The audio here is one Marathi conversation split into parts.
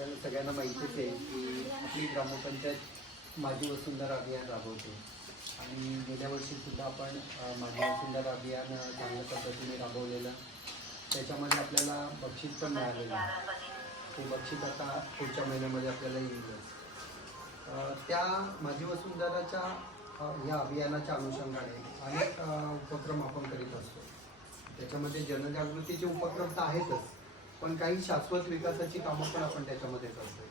आपल्याला सगळ्यांना माहितीच आहे की आपली ग्रामपंचायत माझी वसुंधरा अभियान राबवते. आणि गेल्या वर्षीसुद्धा आपण माझी वसुंधरा अभियान चांगल्या पद्धतीने राबवलेलं. त्याच्यामध्ये आपल्याला बक्षीस पण मिळालेलं आहे. ते बक्षीस आता पुढच्या महिन्यामध्ये आपल्याला येईलच त्या माझी वसुंधराच्या या अभियानाच्या अनुषंगाने अनेक उपक्रम आपण करीत असतो. त्याच्यामध्ये जनजागृतीचे उपक्रम तर आहेतच. पण काही शाश्वत विकासाची कामं पण आपण त्याच्यामध्ये करतोय.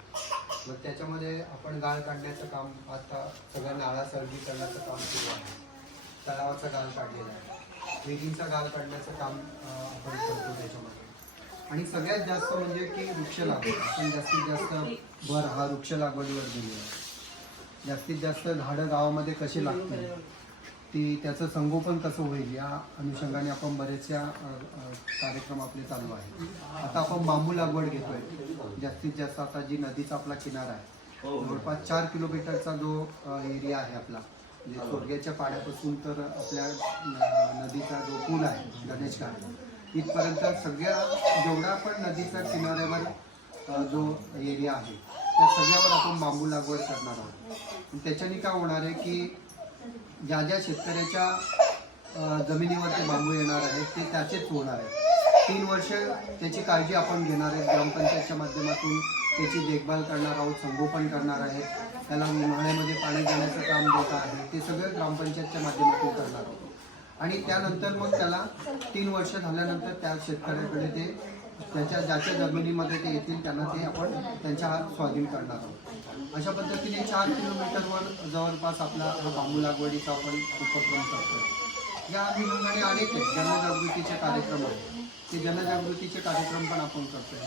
मग त्याच्यामध्ये आपण गाळ काढण्याचं काम आता सगळ्या नाळा करण्याचं काम सुरू आहे. तलावाचा गाळ काढलेला आहे. विहिरींचा गाळ काढण्याचं काम आपण करतो त्याच्यामध्ये. आणि सगळ्यात जास्त म्हणजे की वृक्ष लागवड. आपण जास्तीत जास्त भर हा वृक्ष लागवडीवर दिलेला आहे. जास्तीत जास्त झाडं गावामध्ये कशी लागतील? ती त्याचं संगोपन कसं होईल या अनुषंगाने आपण अ, कार्यक्रम आपले चालू आहेत. आता आपण बांबू लागवड घेतोय. जास्तीत जास्त आता जी नदीचा आपला किनारा आहे जवळपास चार किलोमीटरचा जो एरिया आहे आपला म्हणजे स्वर्गाच्या पाण्यापासून तर आपल्या नदीचा जो पूल आहे गणेश घाट इथपर्यंत सगळ्या जेवढा पण नदीच्या किनाऱ्यावर जो एरिया आहे त्या सगळ्यावर आपण बांबू लागवड करणार आहोत. त्याच्याने काय होणार आहे की ज्या ज्या शेतकऱ्याच्या अ, जमिनीवर ते बांबू येणार आहेत ते त्याचेच होणार आहे तीन वर्ष त्याची काळजी आपण घेणार आहे ग्रामपंचायतच्या माध्यमातून त्याची देखभाल करणार आहोत संगोपन करणार आहेत. त्याला उन्हाळ्यामध्ये पाणी देण्याचं काम देत आहे. ते सगळं ग्रामपंचायतच्या माध्यमातून करणार आहोत. आणि त्यानंतर मग त्याला तीन वर्ष झाल्यानंतर त्या शेतकऱ्याकडे ते त्यांच्या ज्याच्या जमिनीमध्ये ते येतील त्यांना ते आपण त्यांच्या हात स्वाधीन करणार आहोत. अशा पद्धतीने चार किलोमीटरवर जवळपास आपला हा बांबू लागवडीचा आपण उपक्रम करतोय. या अनुषंगाने अनेक जनजागृतीचे कार्यक्रम आहेत. ते जनजागृतीचे कार्यक्रम पण आपण करतोय.